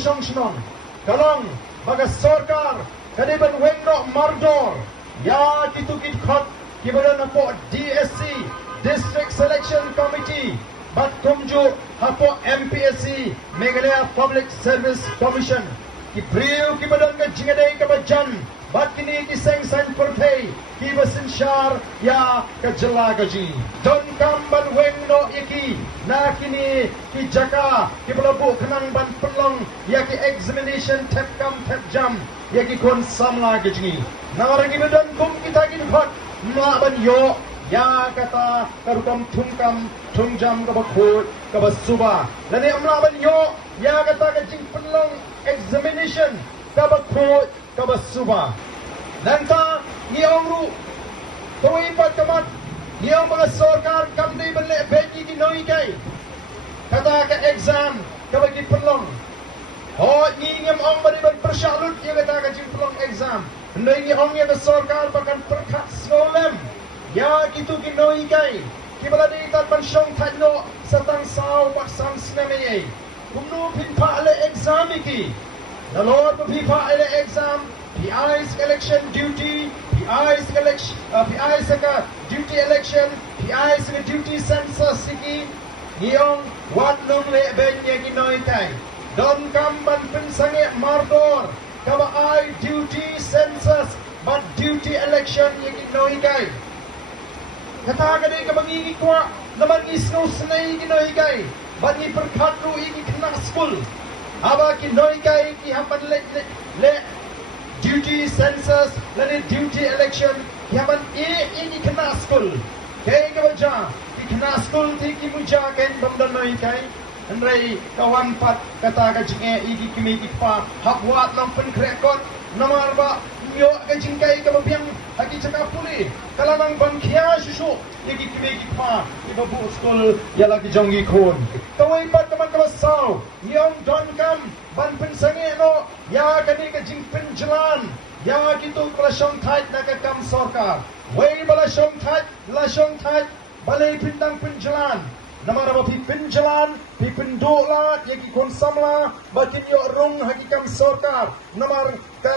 song shnong kalong baga sarkar kadiban wengno mardor ya kitu kit khot kibadan apo DSC District Selection Committee bat kumju apo MPSC Meghalaya Public Service Commission ki priu kibadan ka jingade ka bajan bat kini ki seng san perthei ki basin shar ya ka jala gaji don kam ban wengno iki na kini ki jaka ki belabu khanang ban pelong ya ki examination tap kam tap jam ya ki kon samla gaji naragi badan kum kita kin khot ma ban yo ya kata karukam tungjam ka bakhut ka basuba lani amla ban yo ya kata ka jing pelong examination ka bakhut ka basuba nanta ni ongru tawai pat kamat ni ong mga sarkar kamdi banle beji ki noi kai kata ka exam ka bagi pelong ho ni ngam ong bari ban persyalut ya kata ka jing pelong exam noi ni ong ya ka sarkar bakan perkat solem ya gitu ki noi kai ki bala ni tat ban shong thai no satang saw pak sam sname kumnu pin pa le exam iki the lord pin pa le exam PI's election duty, PI's election, PI's duty election, PI's duty census siki, niong wat nung le benye ginoi kai. Don kam ban pinsange mardor, kaba I duty census, but duty election ye ginoi kai. Kata kade ka bangi kwa, naman isno snai ginoi kai, but ni perkatru iki kena school. Aba ginoi kai ki hamban le duty census lani duty election yaman ini kena school kay kabaja di kena school ti kimuja ken bamdan noi kai andrei kawan pat kata ka jinge igi kimi pa hakwat nam pen krekot namar ba nyo ka jingkai ka babiang hagi chaka puli kalanang bangkhia susu igi kimi pa ibabu school yala ki jongi khon tawai pat kaman kabasaw nyong don kam ban pen sange no ya kani ka jing pen jalan ya gitu kala shong thait na ka kam sarkar wei bala shong thait balai pindang pen jalan namara ba pi pen jalan pi pen dola ya ki kon samla bakin yo rong hakikam sarkar namar ka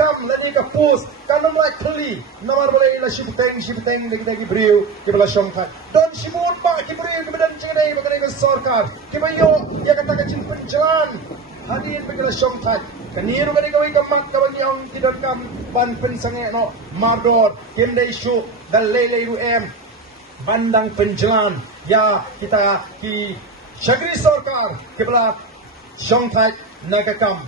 kam lani ka pus kanam like khali namar balai la shibteng degi briu ki bala shong thait don shimut ba ki briu ki badan chingdai ba ka sarkar ki bayo ya kata ka jing pen jalan hadin bigla shong thait kaniru gani kawai kamak kawai yang tidak kam ban pen sange no mardor kendai shu dal lele ru em bandang penjalan ya kita ki syagri sarkar kebla shong thait nagakam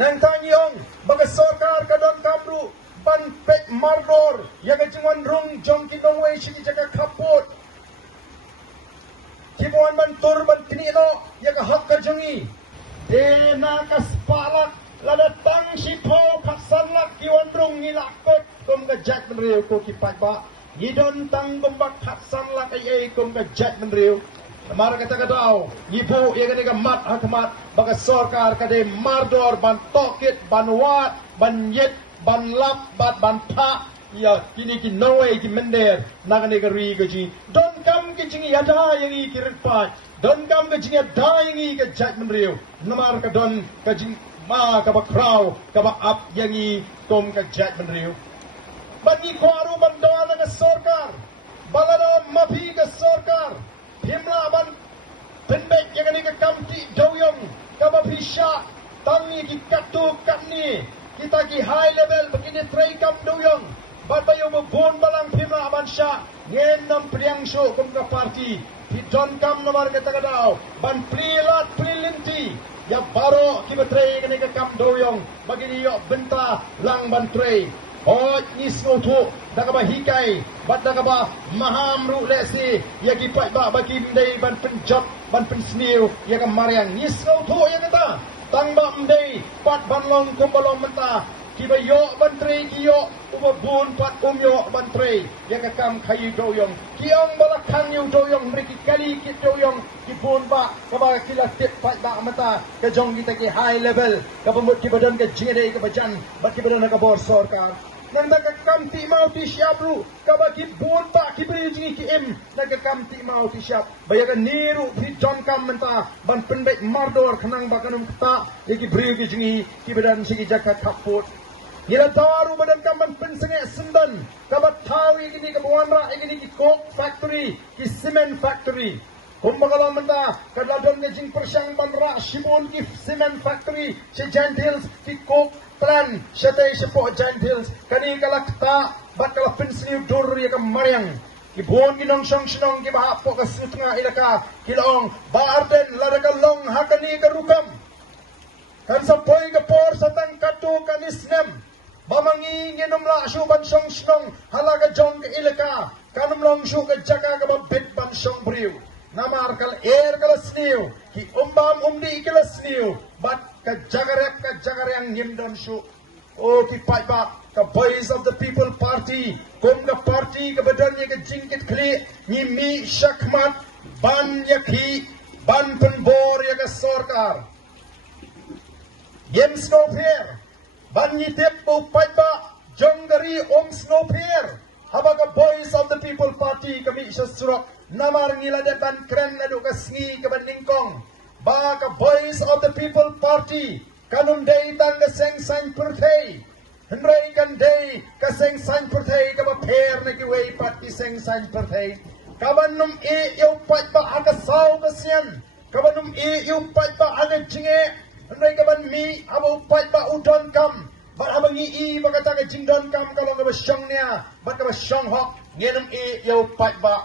nang tanyong baga sarkar kadon kamru ban pek mardor ya gajungan rung jong ki nongwei shi jaga kaput kibuan ban tur ban tinino ya ga hak kajungi dena kaspalak lada tang si po khaksanlak kiwan rung ngilakot kum ga jak menriu ko ki patba Yidon tang gombak khaksanlak ai kum ga jak menriu Mara kata kadau ibu ya gani ga mat hakmat baga sarkar kade mardor ban tokit ban wat ban yet ban lap ban pa ya kini ki noe ki mender nagane ga ri ga ji don kam ki jingi yada yang i kirit pa don kam ga jingi yada yang i ga jak menriu namar ka don ka jing ma ka ba kraw ka ba up yang i tom ka jak menriu bani kwaru bandoan na sarkar balana mapi ka sarkar himla ban penbek yang ni ka kamti doyong ka ba pisha tangi ki katu kamni kita ki high level begini tray kam doyong bat bayo mo bon balang himla ban sha ngen nam priang sho kum ka party don kam nomor ka tagadao ban prilat prilinti ya baro ki ba tray yang ni ka kam doyong begini yo benta lang ban tray oh nisno tu daga ba hikai bat daga ba maham ru lesi ya ki pai ba bagi ndai ban penjap ban pensniu ya ka mariang nisno tu ya kata tang ba ndai pat ban long kum balong menta ki ba yo ban tre ki yo uba bun pat yo ban tre ya ka kam khayi do yong ki ong bala khang yu do yong mriki kali ki do yong ki bun ba ka ba kila tip pat ba mata ka jong kita ki high level ka pamut ki badan ka jingade ka bajan bat ki badan ka bor sarkar nang nakakam ti mau ti siap lu kabagi bon pa kibri jingi ki em nakakam ti mau ti siap bayagan niru fi John kam menta ban penbet mardor khanang bakanum kta yaki bri ki jingi ki badan sigi jakat kaput Nila daru badan kaman pensenge sendan kabat tawi gini kabuanra gini ki coke factory ki cement factory Kumbagala menta kadladon ke jing persyang banra shibon ki cement factory si Giant Hills ki coke plan syate sepo Giant Hills kani kalakta bat kala pensni dur ya kamariang ki bon ki nong song snong ki ba po ka sutnga ilaka kilong baarden ladaga long hakani ka rukam kan sa boy ka por sa tang katu kanisnem Bamangi nginom la syu ban song snong halaga jong ke ilaka kanum long syu ke jaka ka babit ban song briu namar kal air kal sniu ki umbam umdi kal sniu bat ka jagarek ngimdon syu o ki pai ba ka voice of the people party kum ka party ka badan ye ka jingkit kli ni mi shakmat ban yakhi ban penbor ye ka sarkar yem snow fair ban yitip po pai ba jonggari snowpier habaga voice of the people party kami isa surak namar ngila depan kren na duka sngi ka bandingkong ba ka voice of the people party kanum day tang ka seng sang purthei hendrai kan day ka seng sang purthei ka ba pher na ki wei pat ki seng sang purthei kabanum e yo pat ba aga saw ka sian kabanum e yo pat ba aga jinge hendrai ka ban mi abo pat ba udon kam Bat abang i bakata ka jingdon kam kalau ka ba syang nia bat ka ba syang hok ngenum e yo pat ba